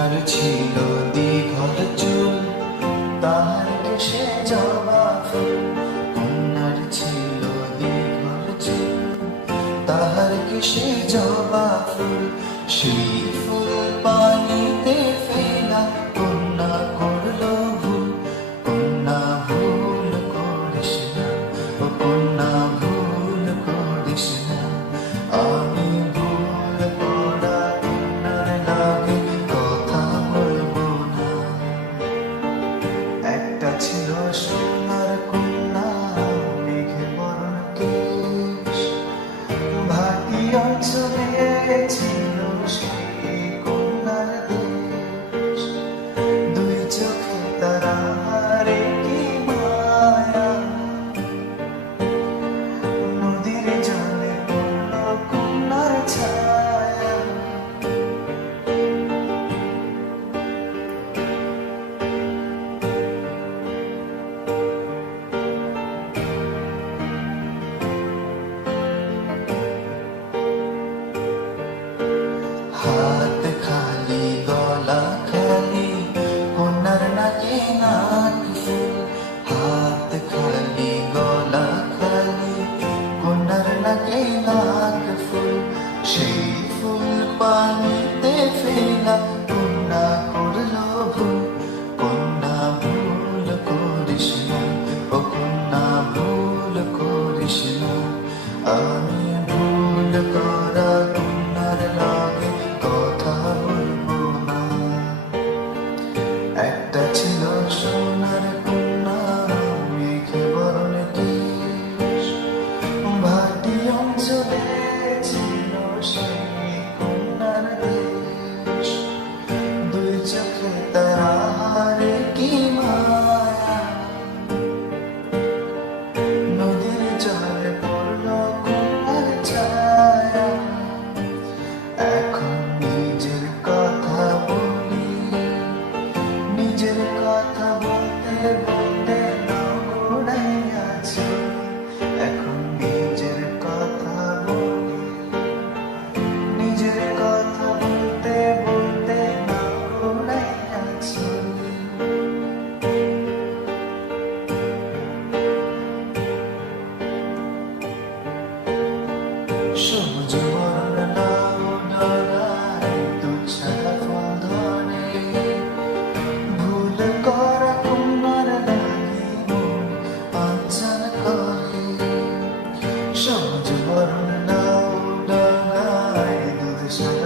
কন্যার ছিল দীঘল চুল, তাহার কেশে জবা ফুল। কন্যার ছিল দীঘল চুল, তাহার কেশে জবা ফুল। সেই ফুল পানিতে ফেলা, কন্যা করল ভুল। কন্যা ভুল করিস না, ও কন্যা ভুল করিস না। আমি ভুল করা কন্যার লাগে কথা বলবো না। একটা ছিল সোনার কন্যা, মেঘে বরণ কেশ। ভাটি অঞ্চলে ছিল সেই কন্যার দেশ। দুই চোখে তারারে কি মায়া, নদীর জলে পড়ল কন্যার ছায়া। হাত খালি গলা খালি, কন্যার নাকে নাক ফুল। হাত খালি গলা খালি, কন্যার নাকে নাক ফুল। সেই ফুল পানিতে ফেলা, কন্যা করল ভুল। কন্যা ভুল করিস না, ও কন্যা ভুল করিস না। আমি ভুল করা কন্যার লাগে কথা বলবো না। একটা ছিল সোনার কন্যা, মেঘে বরণ কেশ। ভাটি অঞ্চলে ছিল সেই কন্যার দেশ। দুই চোখে তারারে কি মায়া, নদীর জলে পড়ল কন্যার ছায়া। এখন নিজের কথা বলি, নিজের কথা বলতে বলতে নগড়াই আছি। এখন নিজের কথা বলি, নিজের কথা বলতে বলতে নগড়াই আছি। সবুজ বরণ লাউ ডগায় দুছাড়া ফুল ধরে। ভুল করা কন্যার লাগি মন আঞ্চল করে। সবুজ বরণ লাউ ডগায় দুছাড়া